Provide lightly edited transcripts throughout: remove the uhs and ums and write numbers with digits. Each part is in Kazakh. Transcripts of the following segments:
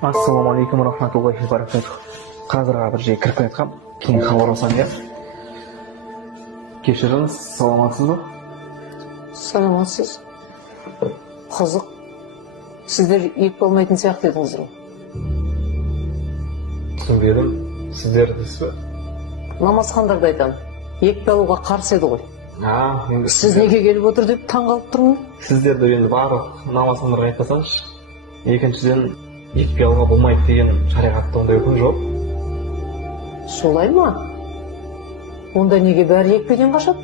Ассалаумағалейкум рахматуллахи баракатух. Қазір бір жерге кіріп келатқам, кейін хабарласам иә. Кешіріңіз, саламатсыз ба? Саламатсыз. Қызық. Сіздер екпе алмайтын сияқты едіңіздер ғой. Түсінбедім. Сіздер дейсіз бе? Намазхандарды айтамын. Екпе алуға қарсы еді ғой. Енді Сіз неге келіп отыр деп таңғалып тұрмын. сіздерді енді барлық намазхандарға айтпасаңыз, екіншіден екпе алуға болмайды деген шариғатта ондай үкім жоқ. Солай ма? Онда неге бәрі екпеден қашады?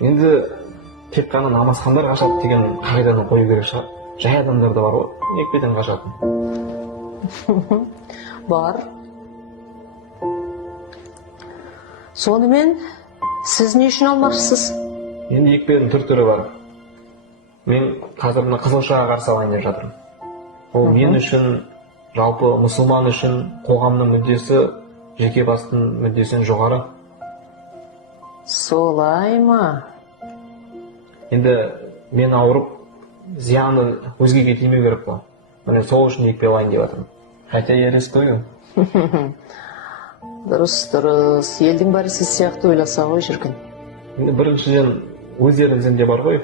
Енді тек қана намазхандар қашады деген қағиданы қою керек шығар. Жай адамдар да бар ғой, екпеден қашатын. Бар. Сонымен, сіз не үшін алмақшысыз? Енді екпенің түр-түрі бар. Мен қазір мына қызылшаға қарсы алайын деп жатырмын. Ол мен үшін, жалпы мұсылман үшін қоғамның мүддесі жеке бастың мүддесінен жоғары. Солай ма? Енді мен ауырып, зияны өзгеге тимеу керек қой. Міне сол үшін екпе алайын деп жатырмын. Хотя ерес қою. Дұрыс. Елдің бәрі сіз сияқты ойласа ғой шіркін. Енді біріншіден өздеріңізде бар ғой,